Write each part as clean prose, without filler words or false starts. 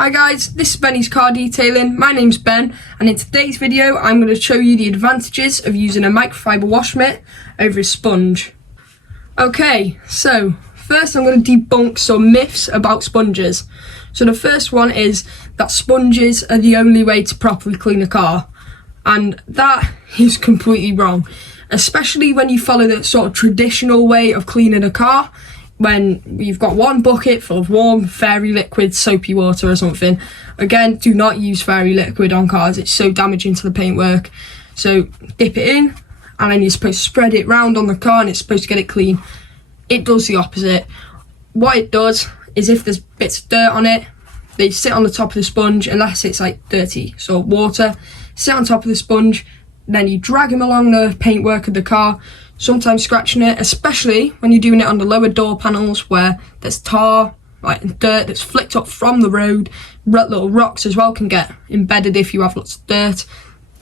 Hi guys, this is Benny's Car Detailing. My name's Ben, and in today's video I'm going to show you the advantages of using a microfiber wash mitt over a sponge. Okay, so first I'm going to debunk some myths about sponges. So the first one is that sponges are the only way to properly clean a car, and that is completely wrong, especially when you follow the sort of traditional way of cleaning a car, when you've got one bucket full of warm fairy liquid soapy water or something. Again, do not use fairy liquid on cars, it's so damaging to the paintwork. So dip it in, and then you're supposed to spread it round on the car and it's supposed to get it clean. It does the opposite. What it does is, if there's bits of dirt on it, they sit on the top of the sponge, unless it's like dirty sort of water, sit on top of the sponge, then you drag them along the paintwork of the car, sometimes scratching it, especially when you're doing it on the lower door panels where there's tar, like dirt that's flicked up from the road. Little rocks as well can get embedded if you have lots of dirt.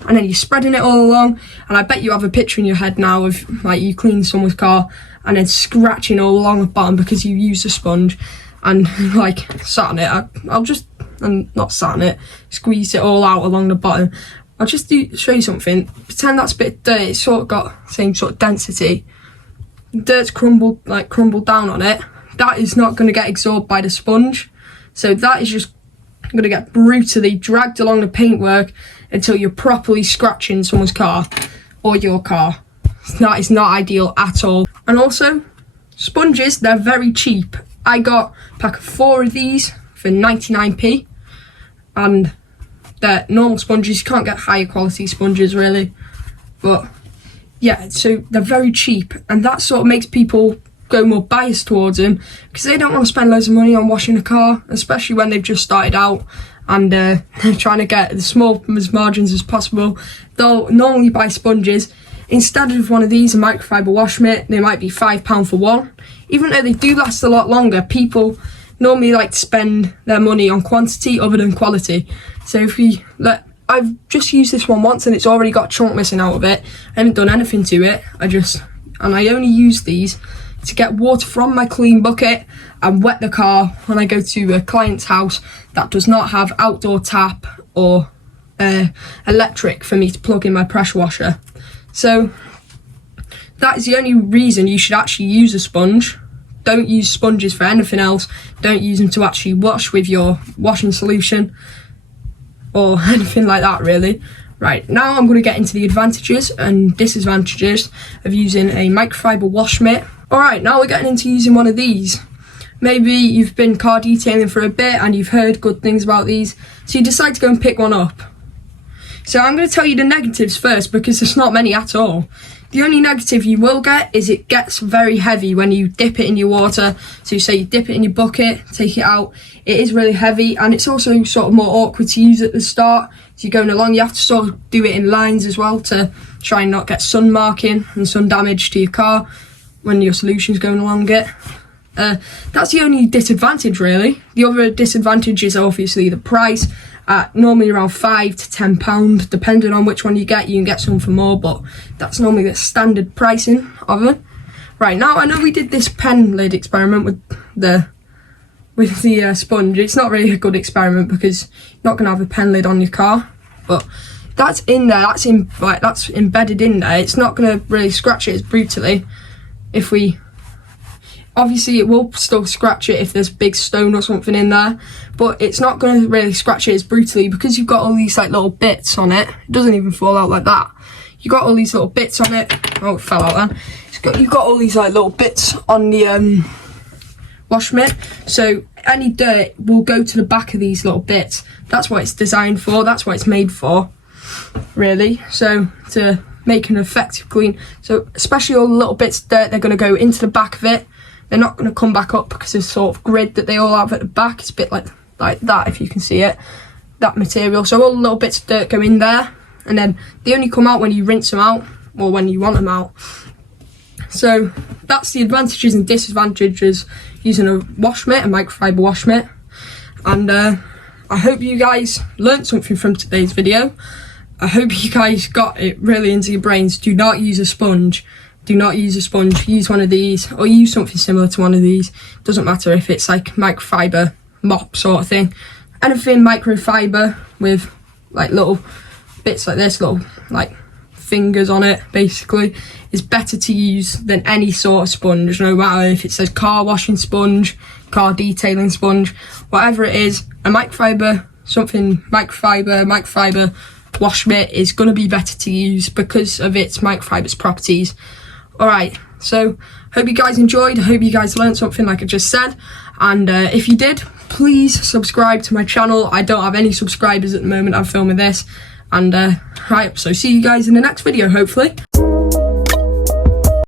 And then you're spreading it all along, and I bet you have a picture in your head now of like you clean someone's car and then scratching all along the bottom because you used a sponge and like sat on it. Not sat on it, squeeze it all out along the bottom. I'll just show you something. Pretend that's a bit of dirt, it's sort of got the same sort of density. Dirt's crumbled down on it. That is not going to get absorbed by the sponge. So that is just going to get brutally dragged along the paintwork until you're properly scratching someone's car or your car. That is not ideal at all. And also, sponges, they're very cheap. I got a pack of 4 of these for 99p, and they're normal sponges. You can't get higher quality sponges really, but yeah, so they're very cheap, and that sort of makes people go more biased towards them because they don't want to spend loads of money on washing a car, especially when they've just started out and they're trying to get the small margins as possible. They'll normally buy sponges. Instead of one of these, a microfiber wash mitt, they might be £5 for one. Even though they do last a lot longer, people normally like to spend their money on quantity other than quality. So I've just used this one once and it's already got a chunk missing out of it. I haven't done anything to it. I only use these to get water from my clean bucket and wet the car when I go to a client's house that does not have outdoor tap or electric for me to plug in my pressure washer. So that is the only reason you should actually use a sponge. Don't use sponges for anything else. Don't use them to actually wash with your washing solution or anything like that really. Right, now I'm going to get into the advantages and disadvantages of using a microfiber wash mitt. Alright, now we're getting into using one of these. Maybe you've been car detailing for a bit and you've heard good things about these, so you decide to go and pick one up. So I'm going to tell you the negatives first, because there's not many at all. The only negative you will get is it gets very heavy when you dip it in your water. So you say you dip it in your bucket, take it out, it is really heavy, and it's also sort of more awkward to use at the start. As you're going along, you have to sort of do it in lines as well to try and not get sun marking and sun damage to your car when your solution's going along it. That's the only disadvantage really. The other disadvantage is obviously the price. Normally around £5 to £10, depending on which one you get. You can get some for more, but that's normally the standard pricing of it. Right, now I know we did this pen lid experiment with the sponge. It's not really a good experiment because you're not going to have a pen lid on your car, but that's in there, that's embedded in there. It's not going to really scratch it as brutally. Obviously it will still scratch it if there's a big stone or something in there, but it's not going to really scratch it as brutally because you've got all these like little bits on it. It doesn't even fall out like that. You've got all these little bits on it. Oh, it fell out then. You've got all these like little bits on the wash mitt, so any dirt will go to the back of these little bits. That's what it's designed for, that's what it's made for really, so to make an effective clean. So especially all the little bits of dirt, they're going to go into the back of it. They're not going to come back up because there's sort of grid that they all have at the back. It's a bit like that, if you can see it, that material. So all the little bits of dirt go in there, and then they only come out when you rinse them out or when you want them out. So that's the advantages and disadvantages using a wash mitt, a microfiber wash mitt. And I hope you guys learnt something from today's video. I hope you guys got it really into your brains. Do not use a sponge. Do not use a sponge. Use one of these, or use something similar to one of these. Doesn't matter if it's like microfiber mop sort of thing. anything microfiber with like little bits like this, little like fingers on it, basically, is better to use than any sort of sponge, no matter if it says car washing sponge, car detailing sponge, whatever it is. A microfiber wash mitt is going to be better to use because of its microfiber's properties. Alright, so hope you guys enjoyed, I hope you guys learned something like I just said, and if you did, please subscribe to my channel. I don't have any subscribers at the moment I'm filming this, and right, so see you guys in the next video, hopefully.